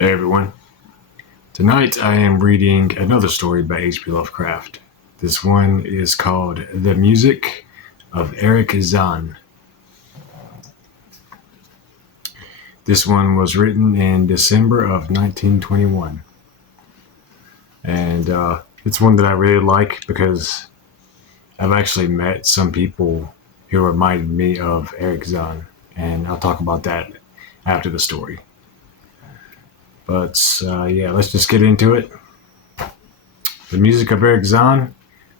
Hey everyone. Tonight I am reading another story by H.P. Lovecraft. This one is called The Music of Erich Zann. This one was written in December of 1921. And it's one that I really like because I've actually met some people who reminded me of Erich Zann. And I'll talk about that after the story. But let's just get into it. The Music of Erich Zann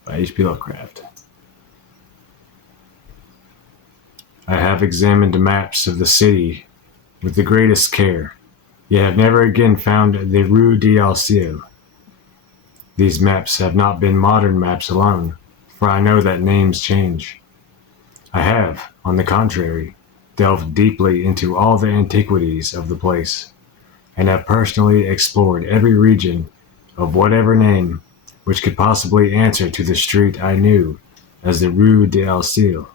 by H.P. Lovecraft. I have examined maps of the city with the greatest care, yet have never again found the Rue d'Alcieu. These maps have not been modern maps alone, for I know that names change. I have, on the contrary, delved deeply into all the antiquities of the place, and have personally explored every region of whatever name which could possibly answer to the street I knew as the Rue d'Alcieu.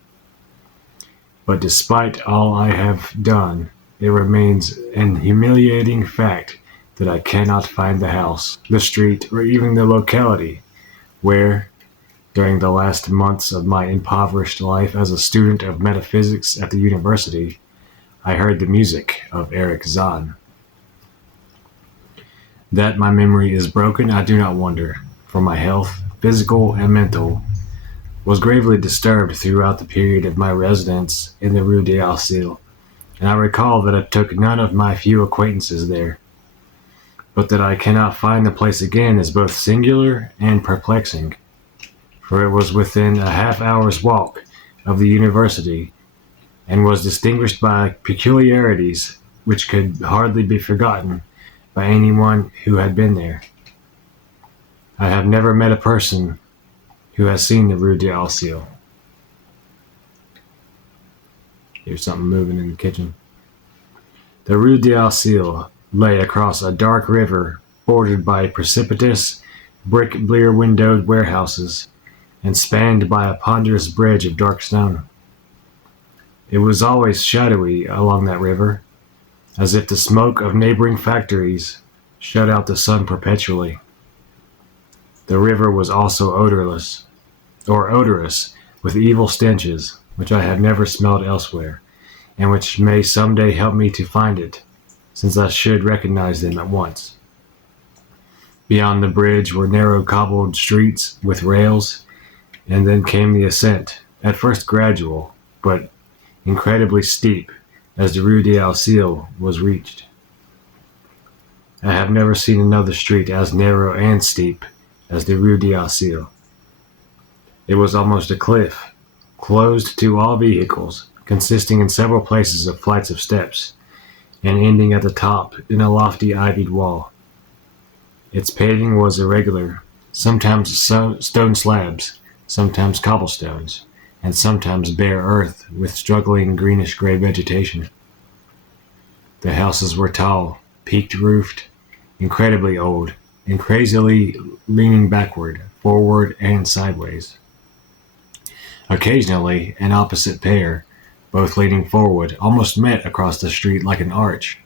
But despite all I have done, it remains an humiliating fact that I cannot find the house, the street, or even the locality where, during the last months of my impoverished life as a student of metaphysics at the university, I heard the music of Erich Zann. That my memory is broken, I do not wonder, for my health, physical and mental, was gravely disturbed throughout the period of my residence in the Rue d'Alcieu, and I recall that I took none of my few acquaintances there. But that I cannot find the place again is both singular and perplexing, for it was within a half-hour's walk of the university, and was distinguished by peculiarities which could hardly be forgotten by anyone who had been there. I have never met a person who has seen the Rue d'Alcieu. Here's something moving in the kitchen. The Rue d'Alcieu lay across a dark river bordered by precipitous, brick-blear-windowed warehouses and spanned by a ponderous bridge of dark stone. It was always shadowy along that river, as if the smoke of neighboring factories shut out the sun perpetually. The river was also odorless, or odorous, with evil stenches, which I have never smelled elsewhere, and which may someday help me to find it, since I should recognize them at once. Beyond the bridge were narrow cobbled streets with rails, and then came the ascent, at first gradual, but incredibly steep, as the Rue d'Alcieu was reached. I have never seen another street as narrow and steep as the Rue d'Alcieu. It was almost a cliff, closed to all vehicles, consisting in several places of flights of steps, and ending at the top in a lofty ivied wall. Its paving was irregular, sometimes stone slabs, sometimes cobblestones, and sometimes bare earth with struggling greenish-gray vegetation. The houses were tall, peaked-roofed, incredibly old, and crazily leaning backward, forward, and sideways. Occasionally, an opposite pair, both leaning forward, almost met across the street like an arch,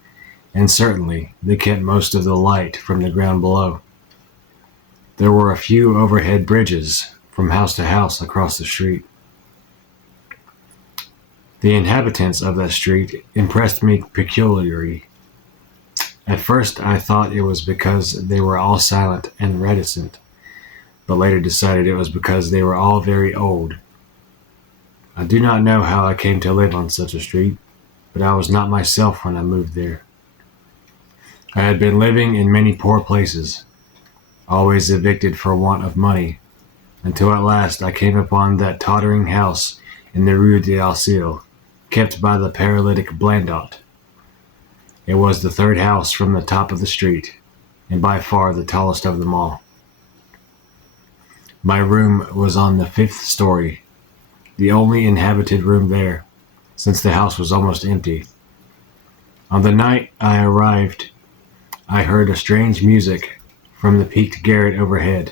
and certainly they kept most of the light from the ground below. There were a few overhead bridges from house to house across the street. The inhabitants of that street impressed me peculiarly. At first I thought it was because they were all silent and reticent, but later decided it was because they were all very old. I do not know how I came to live on such a street, but I was not myself when I moved there. I had been living in many poor places, always evicted for want of money, until at last I came upon that tottering house in the Rue d'Alcieu, kept by the paralytic Blandot. It was the third house from the top of the street, and by far the tallest of them all. My room was on the 5th story, the only inhabited room there, since the house was almost empty. On the night I arrived, I heard a strange music from the peaked garret overhead,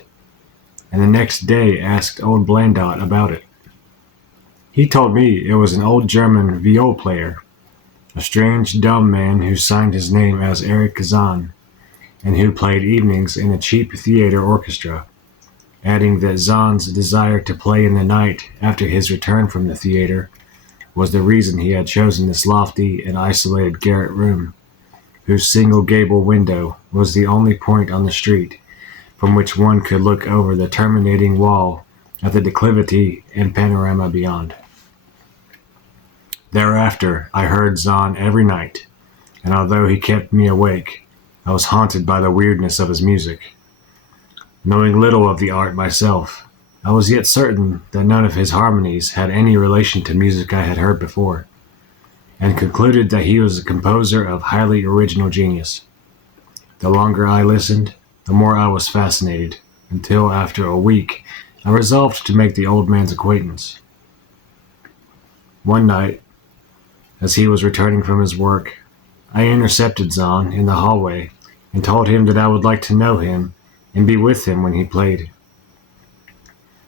and the next day asked old Blandot about it. He told me it was an old German viol player, a strange dumb man who signed his name as Erich Zann, and who played evenings in a cheap theater orchestra, adding that Zann's desire to play in the night after his return from the theater was the reason he had chosen this lofty and isolated garret room, whose single gable window was the only point on the street from which one could look over the terminating wall at the declivity and panorama beyond. Thereafter, I heard Zann every night, and although he kept me awake, I was haunted by the weirdness of his music. Knowing little of the art myself, I was yet certain that none of his harmonies had any relation to music I had heard before, and concluded that he was a composer of highly original genius. The longer I listened, the more I was fascinated, until after a week I resolved to make the old man's acquaintance. One night, as he was returning from his work, I intercepted Zann in the hallway and told him that I would like to know him and be with him when he played.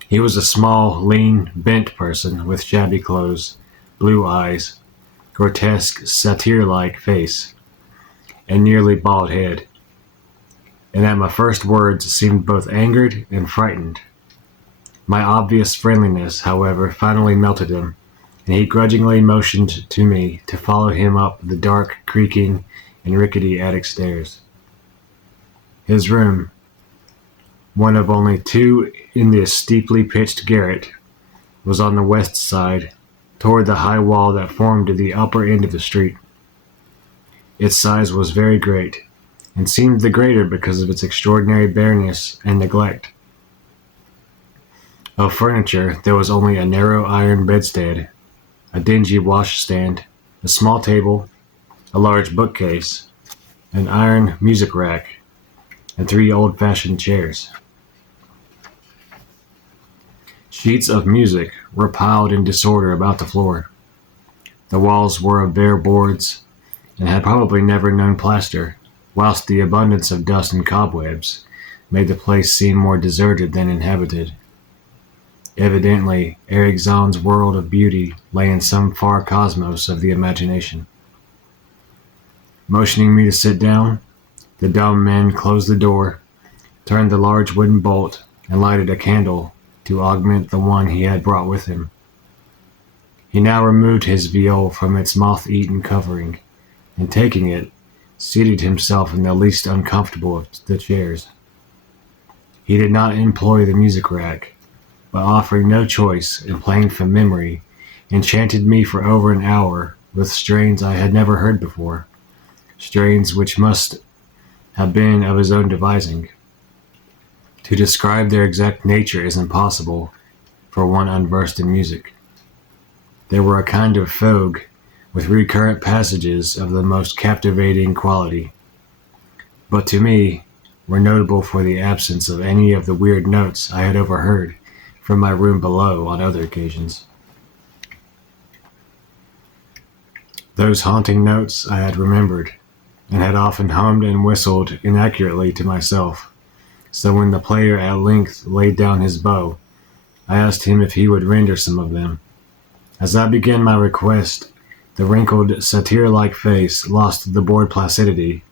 He was a small, lean, bent person with shabby clothes, blue eyes, grotesque, satyr-like face, and nearly bald head, and at my first words seemed both angered and frightened. My obvious friendliness, however, finally melted him, and he grudgingly motioned to me to follow him up the dark, creaking, and rickety attic stairs. His room, one of only two in this steeply pitched garret, was on the west side, toward the high wall that formed the upper end of the street. Its size was very great, and seemed the greater because of its extraordinary bareness and neglect. Of furniture, there was only a narrow iron bedstead, a dingy washstand, a small table, a large bookcase, an iron music rack, and 3 old-fashioned chairs. Sheets of music were piled in disorder about the floor. The walls were of bare boards, and had probably never known plaster, whilst the abundance of dust and cobwebs made the place seem more deserted than inhabited. Evidently, Erich Zann's world of beauty lay in some far cosmos of the imagination. Motioning me to sit down, the dumb man closed the door, turned the large wooden bolt, and lighted a candle to augment the one he had brought with him. He now removed his viol from its moth-eaten covering, and taking it, seated himself in the least uncomfortable of the chairs. He did not employ the music rack, but offering no choice and playing from memory, enchanted me for over an hour with strains I had never heard before, strains which must have been of his own devising. To describe their exact nature is impossible for one unversed in music. They were a kind of fugue, with recurrent passages of the most captivating quality, but to me were notable for the absence of any of the weird notes I had overheard from my room below on other occasions. Those haunting notes I had remembered, and had often hummed and whistled inaccurately to myself. So when the player at length laid down his bow, I asked him if he would render some of them. As I began my request, the wrinkled, satyr-like face lost the bored placidity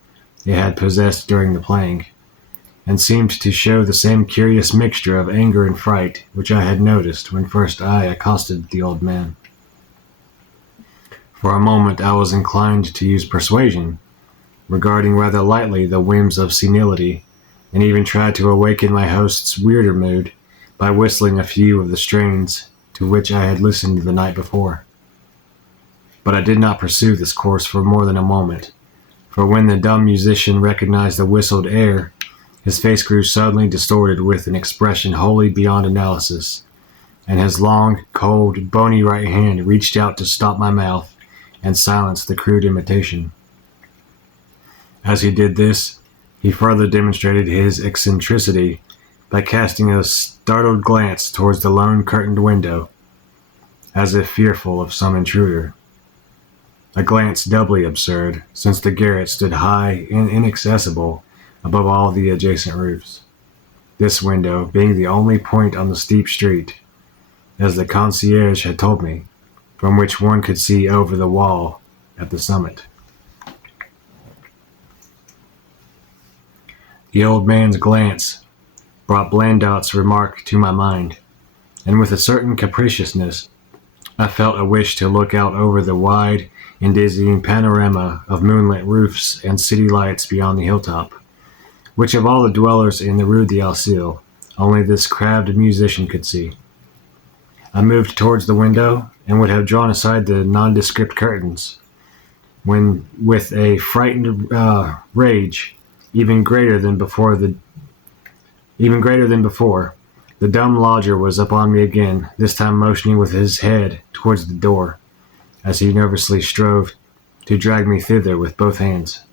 it had possessed during the playing, and seemed to show the same curious mixture of anger and fright which I had noticed when first I accosted the old man. For a moment I was inclined to use persuasion, regarding rather lightly the whims of senility, and even tried to awaken my host's weirder mood by whistling a few of the strains to which I had listened the night before. But I did not pursue this course for more than a moment, for when the dumb musician recognized the whistled air, his face grew suddenly distorted with an expression wholly beyond analysis, and his long, cold, bony right hand reached out to stop my mouth and silence the crude imitation. As he did this, he further demonstrated his eccentricity by casting a startled glance towards the lone curtained window, as if fearful of some intruder. A glance doubly absurd, since the garret stood high and inaccessible above all the adjacent roofs, this window being the only point on the steep street, as the concierge had told me, from which one could see over the wall at the summit. The old man's glance brought Blandot's remark to my mind, and with a certain capriciousness, I felt a wish to look out over the wide and dizzying panorama of moonlit roofs and city lights beyond the hilltop, which of all the dwellers in the Rue d'Alcil, only this crabbed musician could see. I moved towards the window and would have drawn aside the nondescript curtains, when, with a frightened rage even greater than before, the dumb lodger was upon me again, this time motioning with his head towards the door, as he nervously strove to drag me thither with both hands.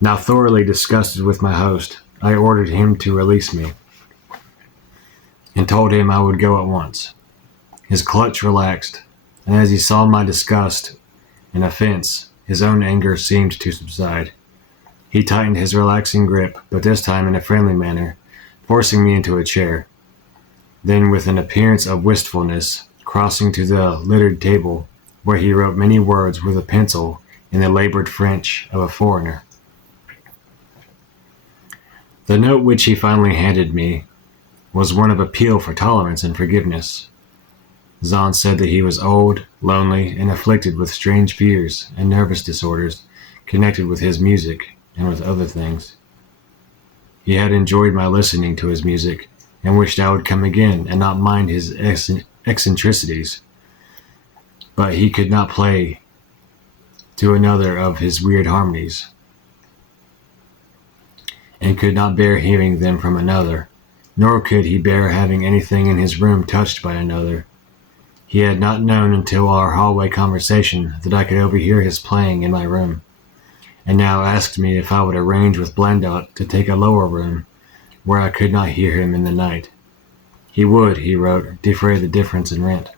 Now thoroughly disgusted with my host, I ordered him to release me, and told him I would go at once. His clutch relaxed, and as he saw my disgust and offense, his own anger seemed to subside. He tightened his relaxing grip, but this time in a friendly manner, forcing me into a chair. Then, with an appearance of wistfulness, crossing to the littered table, where he wrote many words with a pencil in the labored French of a foreigner. The note which he finally handed me was one of appeal for tolerance and forgiveness. Zann said that he was old, lonely, and afflicted with strange fears and nervous disorders connected with his music and with other things. He had enjoyed my listening to his music and wished I would come again and not mind his eccentricities, but he could not play to another of his weird harmonies, and could not bear hearing them from another, nor could he bear having anything in his room touched by another. He had not known until our hallway conversation that I could overhear his playing in my room, and now asked me if I would arrange with Blandot to take a lower room, where I could not hear him in the night. He would, he wrote, defray the difference in rent.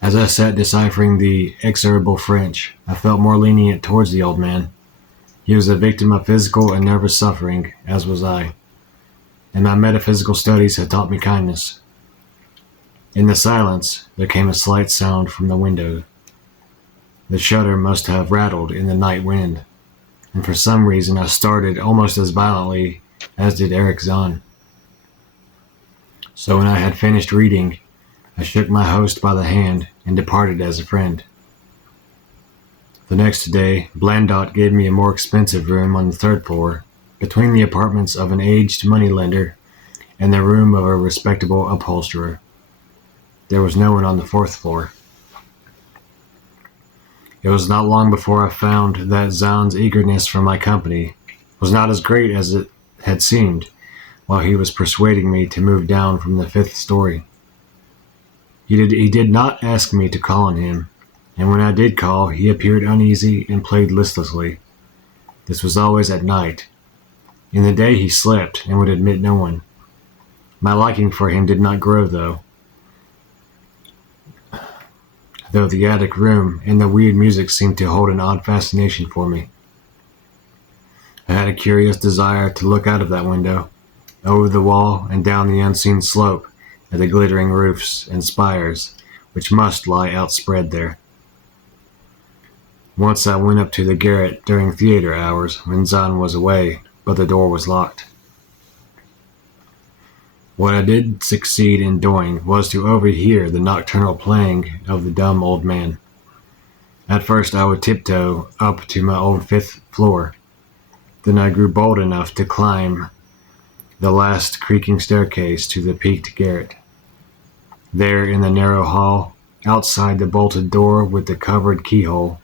As I sat deciphering the execrable French, I felt more lenient towards the old man. He was a victim of physical and nervous suffering, as was I, and my metaphysical studies had taught me kindness. In the silence, there came a slight sound from the window. The shutter must have rattled in the night wind, and for some reason I started almost as violently as did Erich Zann. So when I had finished reading, I shook my host by the hand and departed as a friend. The next day, Blandot gave me a more expensive room on the third floor, between the apartments of an aged moneylender and the room of a respectable upholsterer. There was no one on the fourth floor. It was not long before I found that Zann's eagerness for my company was not as great as it had seemed while he was persuading me to move down from the fifth story. He did not ask me to call on him, and when I did call, he appeared uneasy and played listlessly. This was always at night. In the day he slept and would admit no one. My liking for him did not grow, though the attic room and the weird music seemed to hold an odd fascination for me. I had a curious desire to look out of that window, over the wall and down the unseen slope at the glittering roofs and spires which must lie outspread there. Once I went up to the garret during theater hours when Zann was away, but the door was locked. What I did succeed in doing was to overhear the nocturnal playing of the dumb old man. At first I would tiptoe up to my old fifth floor. Then I grew bold enough to climb the last creaking staircase to the peaked garret. There in the narrow hall, outside the bolted door with the covered keyhole,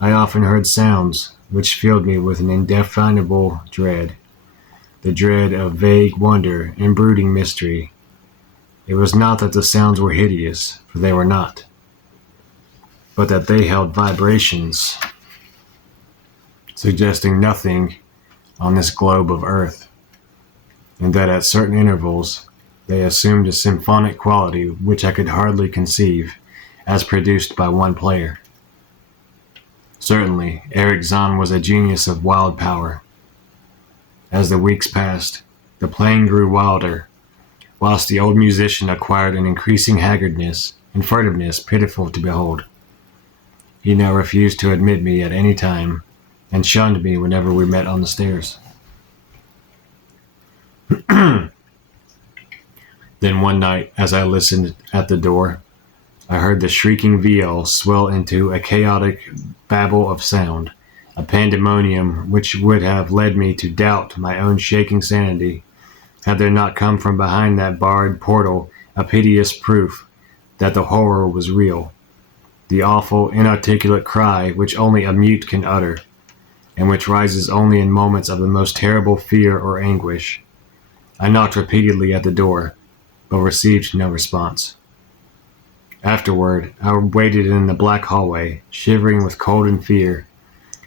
I often heard sounds which filled me with an indefinable dread. The dread of vague wonder and brooding mystery. It was not that the sounds were hideous, for they were not, but that they held vibrations, suggesting nothing on this globe of earth, and that at certain intervals they assumed a symphonic quality which I could hardly conceive as produced by one player. Certainly, Erich Zann was a genius of wild power. As the weeks passed, the playing grew wilder, whilst the old musician acquired an increasing haggardness and furtiveness pitiful to behold. He now refused to admit me at any time, and shunned me whenever we met on the stairs. Then one night, as I listened at the door, I heard the shrieking viol swell into a chaotic babble of sound, a pandemonium which would have led me to doubt my own shaking sanity, had there not come from behind that barred portal a piteous proof that the horror was real, the awful, inarticulate cry which only a mute can utter, and which rises only in moments of the most terrible fear or anguish. I knocked repeatedly at the door, but received no response. Afterward, I waited in the black hallway, shivering with cold and fear,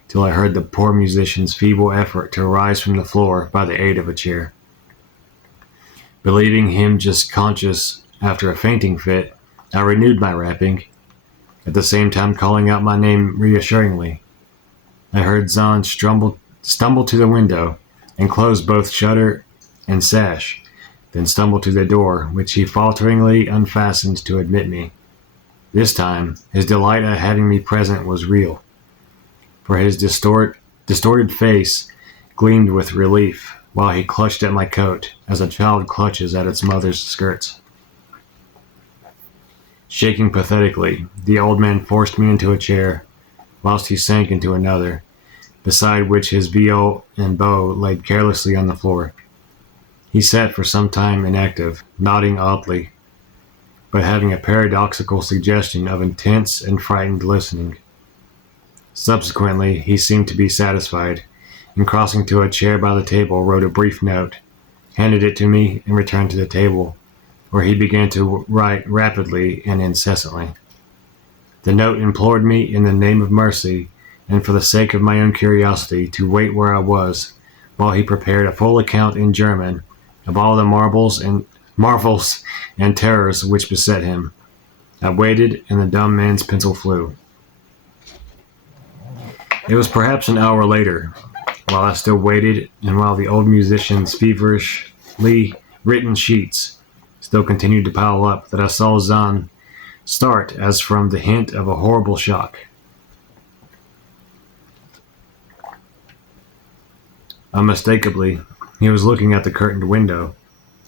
till I heard the poor musician's feeble effort to rise from the floor by the aid of a chair. Believing him just conscious after a fainting fit, I renewed my rapping, at the same time calling out my name reassuringly. I heard Zann stumble to the window and close both shutter and sash, then stumble to the door, which he falteringly unfastened to admit me. This time, his delight at having me present was real, for his distorted face gleamed with relief, while he clutched at my coat as a child clutches at its mother's skirts. Shaking pathetically, the old man forced me into a chair, whilst he sank into another, beside which his viol and bow lay carelessly on the floor. He sat for some time inactive, nodding oddly, but having a paradoxical suggestion of intense and frightened listening. Subsequently, he seemed to be satisfied, and crossing to a chair by the table, wrote a brief note, handed it to me, and returned to the table, where he began to write rapidly and incessantly. The note implored me, in the name of mercy, and for the sake of my own curiosity, to wait where I was, while he prepared a full account in German of all the marvels and terrors which beset him. I waited, and the dumb man's pencil flew. It was perhaps an hour later, while I still waited, and while the old musician's feverishly written sheets still continued to pile up, that I saw Zann start as from the hint of a horrible shock. Unmistakably, he was looking at the curtained window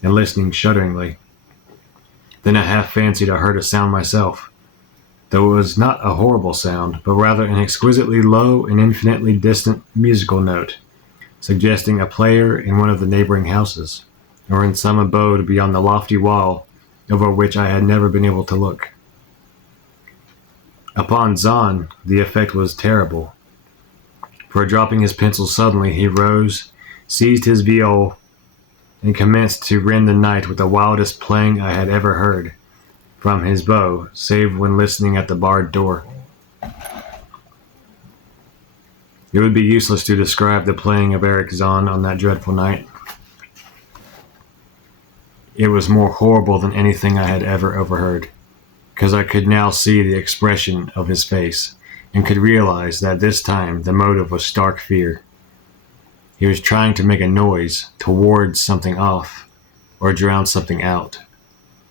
and listening shudderingly. Then I half fancied I heard a sound myself, though it was not a horrible sound, but rather an exquisitely low and infinitely distant musical note, suggesting a player in one of the neighboring houses, or in some abode beyond the lofty wall over which I had never been able to look. Upon Zann, the effect was terrible, for dropping his pencil suddenly, he rose, seized his viol, and commenced to rend the night with the wildest playing I had ever heard from his bow, save when listening at the barred door. It would be useless to describe the playing of Erich Zann on that dreadful night. It was more horrible than anything I had ever overheard, because I could now see the expression of his face, and could realize that this time the motive was stark fear. He was trying to make a noise, to ward something off, or drown something out.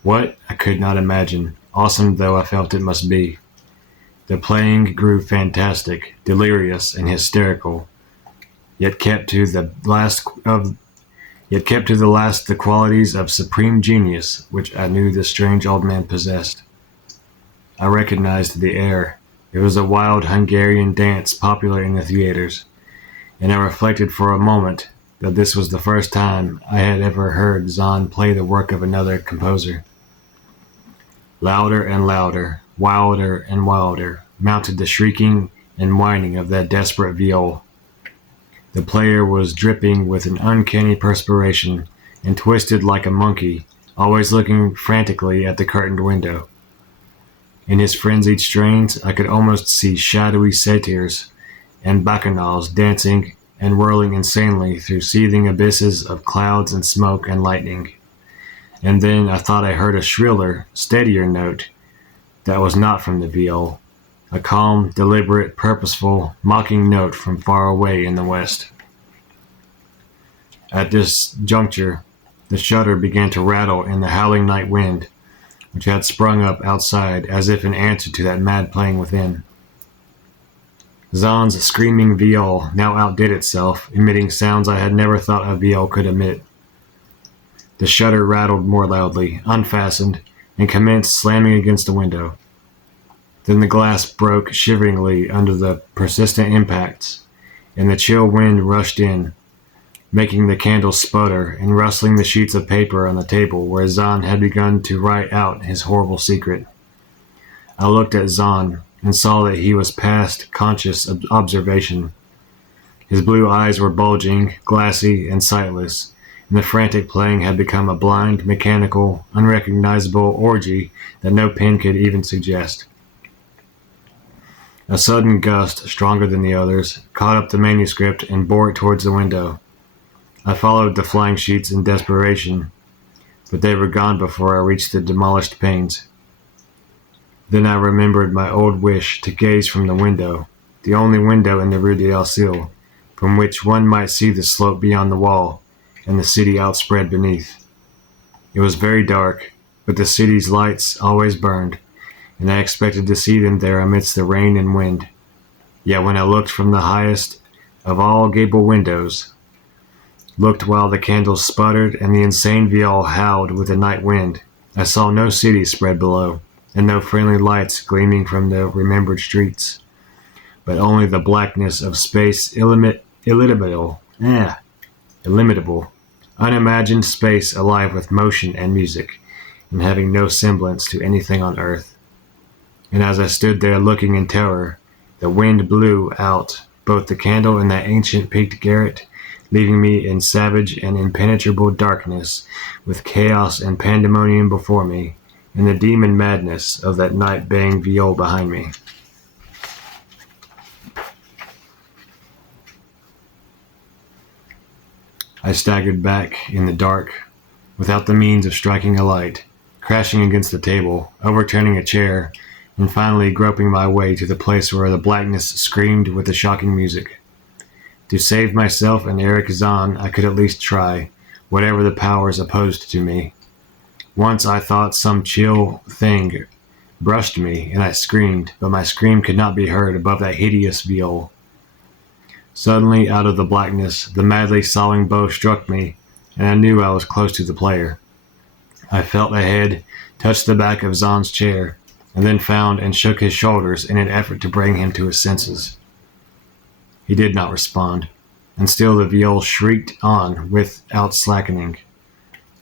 What? I could not imagine, awesome though I felt it must be. The playing grew fantastic, delirious, and hysterical, yet kept to the last the qualities of supreme genius which I knew the strange old man possessed. I recognized the air. It was a wild Hungarian dance popular in the theaters, and I reflected for a moment that this was the first time I had ever heard Zann play the work of another composer. Louder and louder, wilder and wilder, mounted the shrieking and whining of that desperate viol. The player was dripping with an uncanny perspiration and twisted like a monkey, always looking frantically at the curtained window. In his frenzied strains, I could almost see shadowy satyrs and bacchanals dancing and whirling insanely through seething abysses of clouds and smoke and lightning. And then I thought I heard a shriller, steadier note that was not from the viol, a calm, deliberate, purposeful, mocking note from far away in the west. At this juncture, the shutter began to rattle in the howling night wind, which had sprung up outside as if in answer to that mad playing within. Zann's screaming viol now outdid itself, emitting sounds I had never thought a viol could emit. The shutter rattled more loudly, unfastened, and commenced slamming against the window. Then the glass broke shiveringly under the persistent impacts, and the chill wind rushed in, making the candles sputter and rustling the sheets of paper on the table where Zann had begun to write out his horrible secret. I looked at Zann and saw that he was past conscious observation. His blue eyes were bulging, glassy, and sightless, and the frantic playing had become a blind, mechanical, unrecognizable orgy that no pen could even suggest. A sudden gust, stronger than the others, caught up the manuscript and bore it towards the window. I followed the flying sheets in desperation, but they were gone before I reached the demolished panes. Then I remembered my old wish to gaze from the window, the only window in the Rue d'Alcil, from which one might see the slope beyond the wall and the city outspread beneath. It was very dark, but the city's lights always burned, and I expected to see them there amidst the rain and wind. Yet when I looked from the highest of all gable windows, looked while the candles sputtered and the insane viol howled with the night wind, I saw no city spread below, and no friendly lights gleaming from the remembered streets, but only the blackness of space illimitable, unimagined space alive with motion and music, and having no semblance to anything on earth. And as I stood there looking in terror, the wind blew out both the candle and that ancient peaked garret, leaving me in savage and impenetrable darkness, with chaos and pandemonium before me, and the demon madness of that night-baying viol behind me. I staggered back in the dark, without the means of striking a light, crashing against the table, overturning a chair, and finally groping my way to the place where the blackness screamed with the shocking music. To save myself and Erich Zann, I could at least try, whatever the powers opposed to me. Once I thought some chill thing brushed me, and I screamed, but my scream could not be heard above that hideous viol. Suddenly, out of the blackness, the madly sawing bow struck me, and I knew I was close to the player. I felt a head touch the back of Zann's chair, and then found and shook his shoulders in an effort to bring him to his senses. He did not respond, and still the viol shrieked on without slackening.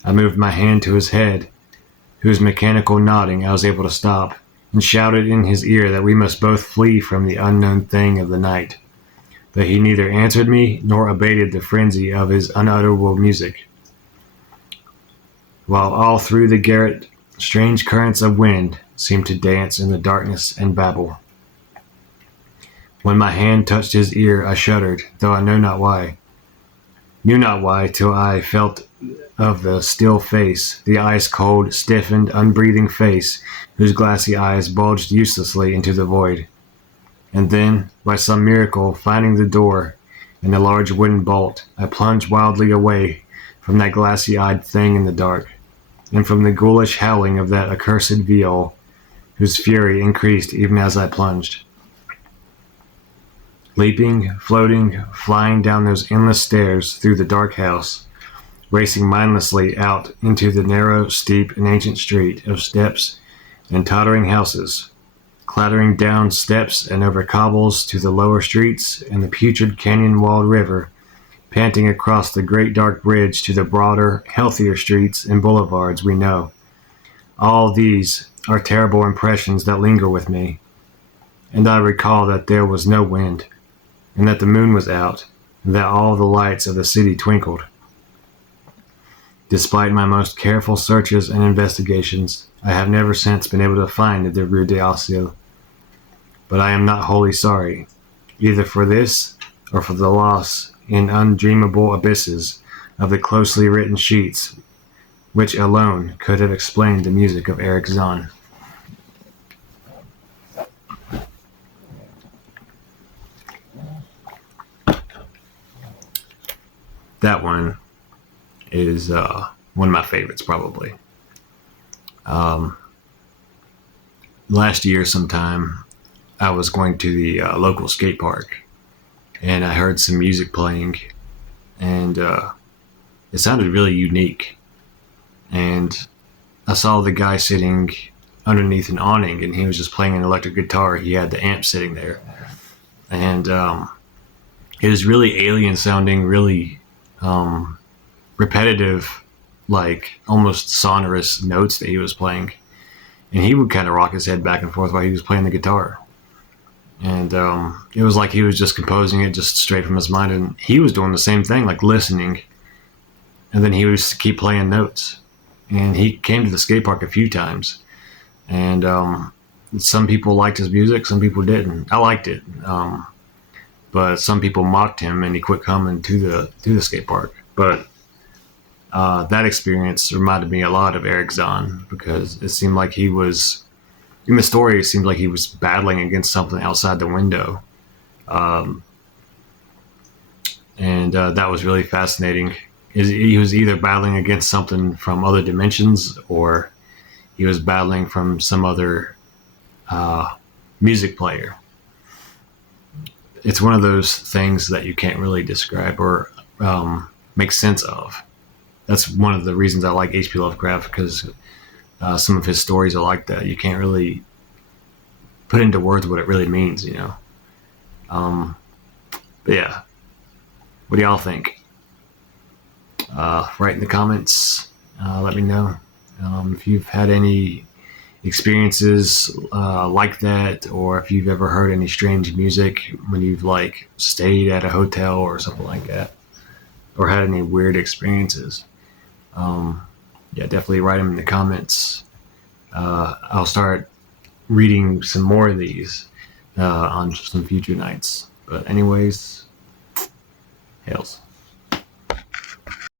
I moved my hand to his head, whose mechanical nodding I was able to stop, and shouted in his ear that we must both flee from the unknown thing of the night. But he neither answered me nor abated the frenzy of his unutterable music, while all through the garret strange currents of wind seemed to dance in the darkness and babble. When my hand touched his ear, I shuddered, though I knew not why, till I felt of the still face, the ice-cold, stiffened, unbreathing face, whose glassy eyes bulged uselessly into the void. And then, by some miracle, finding the door and the large wooden bolt, I plunged wildly away from that glassy-eyed thing in the dark, and from the ghoulish howling of that accursed viol, whose fury increased even as I plunged. Leaping, floating, flying down those endless stairs through the dark house, racing mindlessly out into the narrow, steep, and ancient street of steps and tottering houses, clattering down steps and over cobbles to the lower streets and the putrid canyon-walled river, panting across the great dark bridge to the broader, healthier streets and boulevards we know. All these are terrible impressions that linger with me, and I recall that there was no wind, and that the moon was out, and that all the lights of the city twinkled. Despite my most careful searches and investigations, I have never since been able to find the Rue d'Alcil. But I am not wholly sorry, either for this or for the loss in undreamable abysses of the closely written sheets, which alone could have explained the music of Erich Zann. That one is one of my favorites, probably. Last year sometime, I was going to the local skate park, and I heard some music playing, and it sounded really unique. And I saw the guy sitting underneath an awning, and he was just playing an electric guitar. He had the amp sitting there, and it was really alien sounding, really repetitive, like almost sonorous notes that he was playing. And he would kind of rock his head back and forth while he was playing the guitar. And it was like he was just composing it just straight from his mind. And he was doing the same thing, like listening. And then he would keep playing notes. And he came to the skate park a few times. And some people liked his music, some people didn't. I liked it. But some people mocked him, and he quit coming to the skate park. But that experience reminded me a lot of Erich Zann, because it seemed like he was, in the story, it seemed like he was battling against something outside the window. And that was really fascinating. He was either battling against something from other dimensions, or he was battling from some other music player. It's one of those things that you can't really describe or make sense of. That's one of the reasons I like H.P. Lovecraft, because some of his stories are like that. You can't really put into words what it really means, you know. But yeah, what do y'all think? Write in the comments. Let me know if you've had any experiences like that, or if you've ever heard any strange music when you've like stayed at a hotel or something like that, or had any weird experiences. Yeah, definitely write them in the comments. I'll start reading some more of these on some future nights. But anyways, hails.